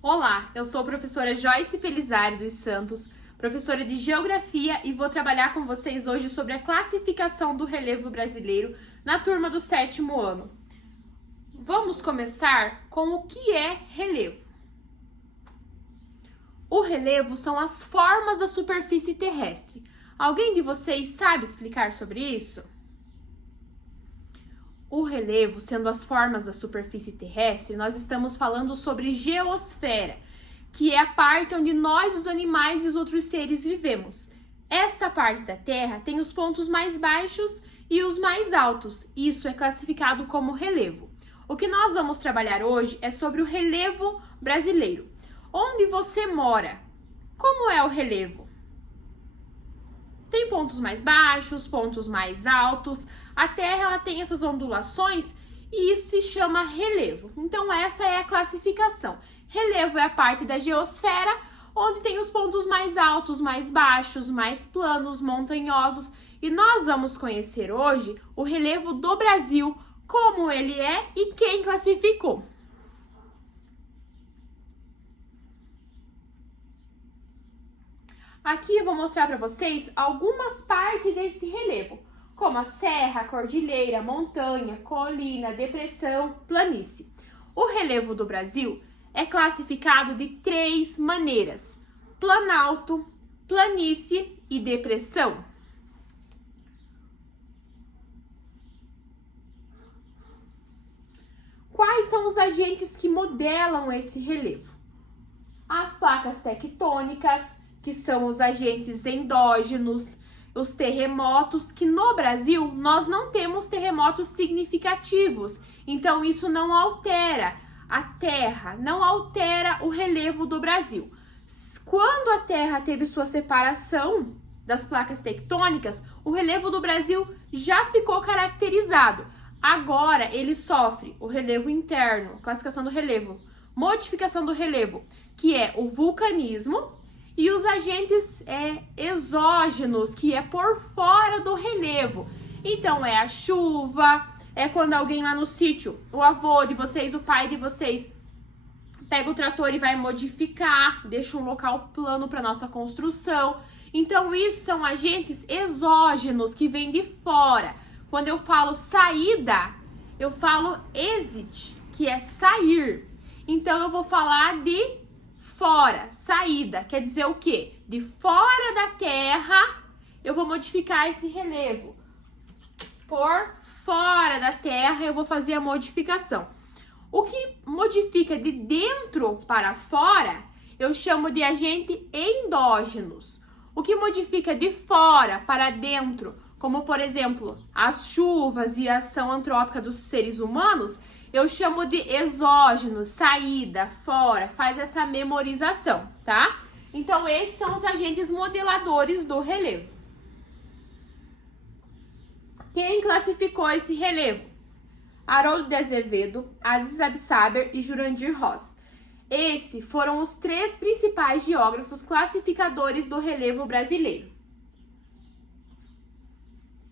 Olá, eu sou a professora Joyce Pelizari dos Santos, professora de Geografia e vou trabalhar com vocês hoje sobre a classificação do relevo brasileiro na turma do 7º ano. Vamos começar com o que é relevo. O relevo são as formas da superfície terrestre. Alguém de vocês sabe explicar sobre isso? O relevo, sendo as formas da superfície terrestre, nós estamos falando sobre geosfera, que é a parte onde nós, os animais e os outros seres vivemos. Esta parte da Terra tem os pontos mais baixos e os mais altos. Isso é classificado como relevo. O que nós vamos trabalhar hoje é sobre o relevo brasileiro. Onde você mora? Como é o relevo? Tem pontos mais baixos, pontos mais altos. A Terra ela tem essas ondulações e isso se chama relevo. Então essa é a classificação. Relevo é a parte da geosfera onde tem os pontos mais altos, mais baixos, mais planos, montanhosos. E nós vamos conhecer hoje o relevo do Brasil, como ele é e quem classificou. Aqui eu vou mostrar para vocês algumas partes desse relevo, como a serra, cordilheira, montanha, colina, depressão, planície. O relevo do Brasil é classificado de 3 maneiras: planalto, planície e depressão. Quais são os agentes que modelam esse relevo? As placas tectônicas, que são os agentes endógenos, os terremotos, que no Brasil nós não temos terremotos significativos, então isso não altera a Terra, não altera o relevo do Brasil. Quando a Terra teve sua separação das placas tectônicas, o relevo do Brasil já ficou caracterizado. Agora ele sofre o relevo interno, classificação do relevo, modificação do relevo, que é o vulcanismo, e os agentes exógenos, que é por fora do relevo. Então é a chuva, é quando alguém lá no sítio, o avô de vocês, o pai de vocês, pega o trator e vai modificar, deixa um local plano para nossa construção. Então isso são agentes exógenos que vêm de fora. Quando eu falo saída, eu falo exit, que é sair. Então eu vou falar de fora, saída, quer dizer o quê? De fora da Terra, eu vou modificar esse relevo. Por fora da Terra, eu vou fazer a modificação. O que modifica de dentro para fora, eu chamo de agente endógenos. O que modifica de fora para dentro, como por exemplo, as chuvas e a ação antrópica dos seres humanos, eu chamo de exógeno, saída, fora, faz essa memorização, tá? Então, esses são os agentes modeladores do relevo. Quem classificou esse relevo? Haroldo de Azevedo, Aziz Absaber e Jurandir Ross. Esses foram os 3 principais geógrafos classificadores do relevo brasileiro.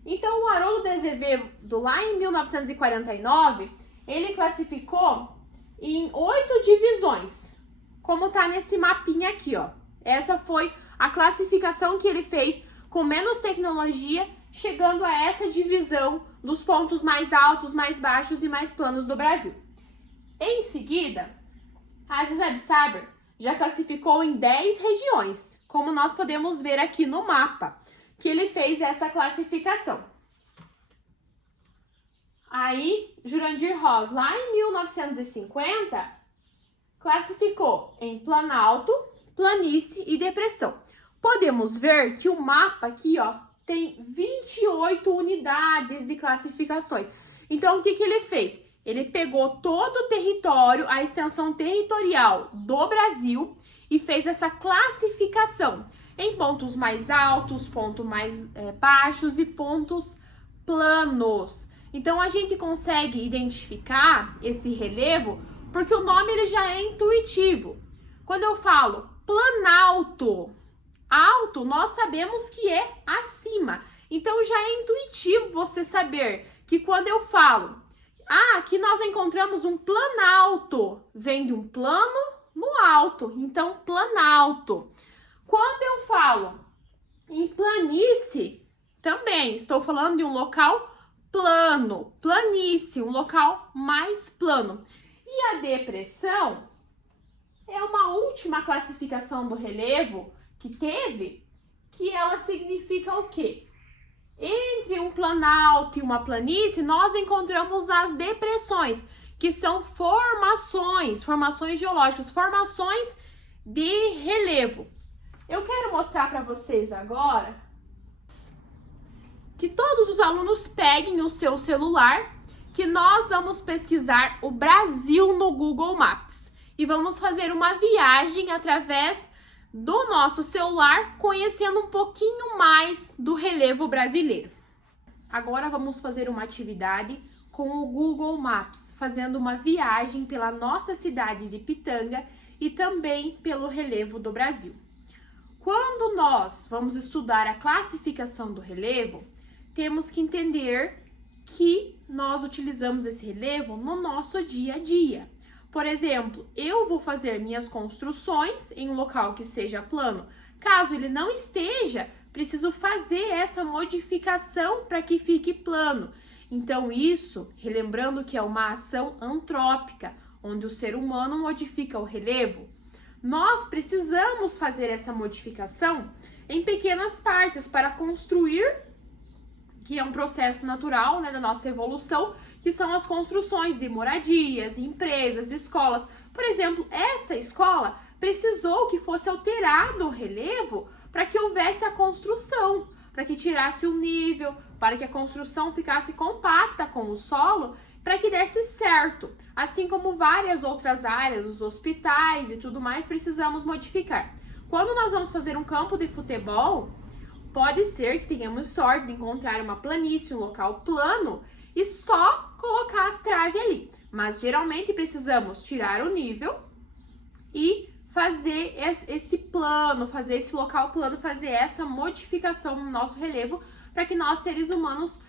Então, o Haroldo de Azevedo, lá em 1949, ele classificou em 8 divisões, como tá nesse mapinha aqui, ó. Essa foi a classificação que ele fez com menos tecnologia, chegando a essa divisão dos pontos mais altos, mais baixos e mais planos do Brasil. Em seguida, Aziz Absaber já classificou em 10 regiões, como nós podemos ver aqui no mapa, que ele fez essa classificação. Aí, Jurandir Ross, lá em 1950, classificou em planalto, planície e depressão. Podemos ver que o mapa aqui, ó, tem 28 unidades de classificações. Então, o que ele fez? Ele pegou todo o território, a extensão territorial do Brasil e fez essa classificação em pontos mais altos, pontos mais baixos e pontos planos. Então, a gente consegue identificar esse relevo porque o nome ele já é intuitivo. Quando eu falo planalto, alto, nós sabemos que é acima. Então, já é intuitivo você saber que quando eu falo, aqui nós encontramos um planalto, vem de um plano no alto, então planalto. Quando eu falo em planície, também estou falando de um local plano, planície, um local mais plano. E a depressão é uma última classificação do relevo que teve, que ela significa o quê? Entre um planalto e uma planície, nós encontramos as depressões, que são formações geológicas, formações de relevo. Eu quero mostrar para vocês agora que todos os alunos peguem o seu celular, que nós vamos pesquisar o Brasil no Google Maps e vamos fazer uma viagem através do nosso celular, conhecendo um pouquinho mais do relevo brasileiro. Agora vamos fazer uma atividade com o Google Maps, fazendo uma viagem pela nossa cidade de Pitanga e também pelo relevo do Brasil. Quando nós vamos estudar a classificação do relevo, temos que entender que nós utilizamos esse relevo no nosso dia a dia. Por exemplo, eu vou fazer minhas construções em um local que seja plano. Caso ele não esteja, preciso fazer essa modificação para que fique plano. Então isso, relembrando que é uma ação antrópica, onde o ser humano modifica o relevo, nós precisamos fazer essa modificação em pequenas partes para construir, que é um processo natural, né, da nossa evolução, que são as construções de moradias, empresas, escolas. Por exemplo, essa escola precisou que fosse alterado o relevo para que houvesse a construção, para que tirasse o nível, para que a construção ficasse compacta com o solo, para que desse certo. Assim como várias outras áreas, os hospitais e tudo mais, precisamos modificar. Quando nós vamos fazer um campo de futebol, pode ser que tenhamos sorte de encontrar uma planície, um local plano, e só colocar as traves ali. Mas geralmente precisamos tirar o nível e fazer esse plano, fazer esse local plano, fazer essa modificação no nosso relevo para que nós, seres humanos,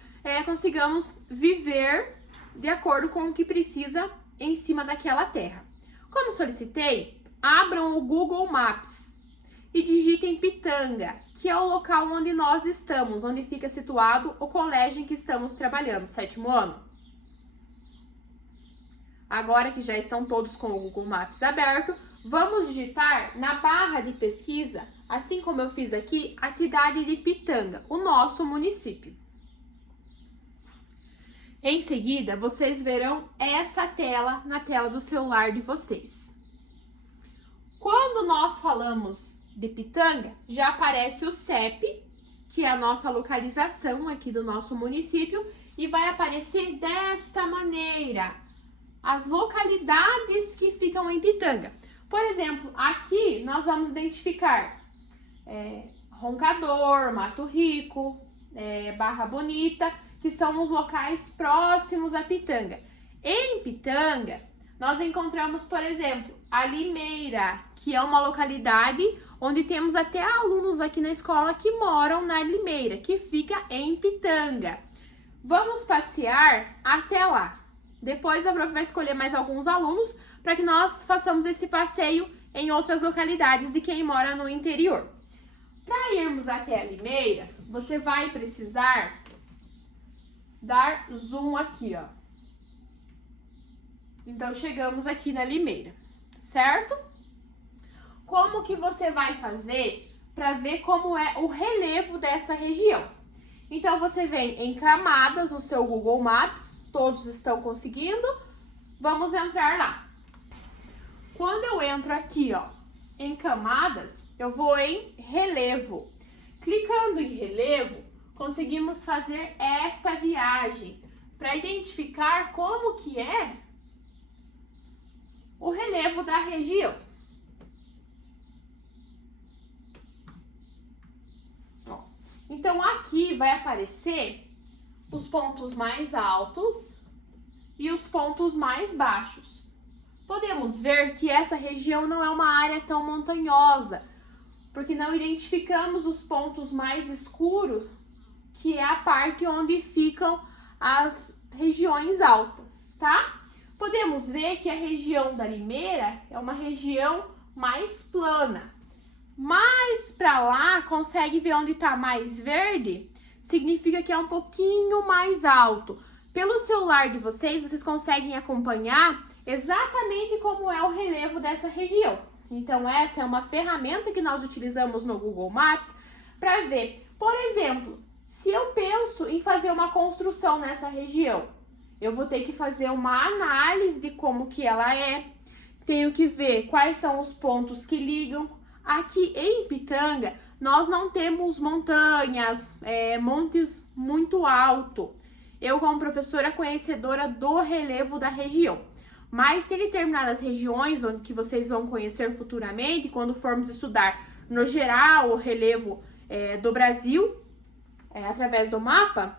consigamos viver de acordo com o que precisa em cima daquela terra. Como solicitei, abram o Google Maps e digitem Pitanga, que é o local onde nós estamos, onde fica situado o colégio em que estamos trabalhando, 7º ano. Agora que já estão todos com o Google Maps aberto, vamos digitar na barra de pesquisa, assim como eu fiz aqui, a cidade de Pitanga, o nosso município. Em seguida, vocês verão essa tela na tela do celular de vocês. Quando nós falamos de Pitanga, já aparece o CEP, que é a nossa localização aqui do nosso município, e vai aparecer desta maneira as localidades que ficam em Pitanga. Por exemplo, aqui nós vamos identificar Roncador, Mato Rico, Barra Bonita, que são os locais próximos a Pitanga. Em Pitanga, nós encontramos, por exemplo, a Limeira, que é uma localidade onde temos até alunos aqui na escola que moram na Limeira, que fica em Pitanga. Vamos passear até lá. Depois a prof vai escolher mais alguns alunos para que nós façamos esse passeio em outras localidades de quem mora no interior. Para irmos até a Limeira, você vai precisar dar zoom aqui, ó. Então, chegamos aqui na Limeira, certo? Como que você vai fazer para ver como é o relevo dessa região? Então, você vem em camadas no seu Google Maps, todos estão conseguindo? Vamos entrar lá. Quando eu entro aqui, ó, em camadas, eu vou em relevo. Clicando em relevo, conseguimos fazer esta viagem para identificar como que é o relevo da região. Ó, então aqui vai aparecer os pontos mais altos e os pontos mais baixos. Podemos ver que essa região não é uma área tão montanhosa, porque não identificamos os pontos mais escuros, que é a parte onde ficam as regiões altas, tá? Podemos ver que a região da Limeira é uma região mais plana. Mais para lá, consegue ver onde está mais verde? Significa que é um pouquinho mais alto. Pelo celular de vocês, vocês conseguem acompanhar exatamente como é o relevo dessa região. Então, essa é uma ferramenta que nós utilizamos no Google Maps para ver. Por exemplo, se eu penso em fazer uma construção nessa região, eu vou ter que fazer uma análise de como que ela é. Tenho que ver quais são os pontos que ligam. Aqui em Ipitanga, nós não temos montanhas, montes muito altos. Eu, como professora conhecedora do relevo da região. Mas tem determinadas regiões onde que vocês vão conhecer futuramente, quando formos estudar no geral o relevo do Brasil, através do mapa,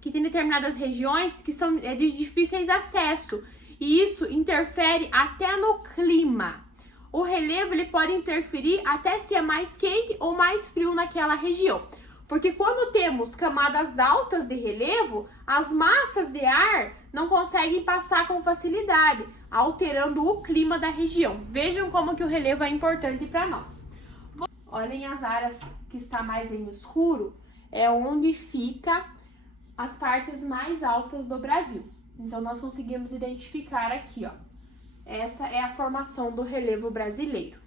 que tem determinadas regiões que são de difíceis acesso. E isso interfere até no clima. O relevo ele pode interferir até se é mais quente ou mais frio naquela região. Porque quando temos camadas altas de relevo, as massas de ar não conseguem passar com facilidade, alterando o clima da região. Vejam como que o relevo é importante para nós. Olhem as áreas que está mais em escuro, é onde fica as partes mais altas do Brasil. Então, nós conseguimos identificar aqui, ó. Essa é a formação do relevo brasileiro.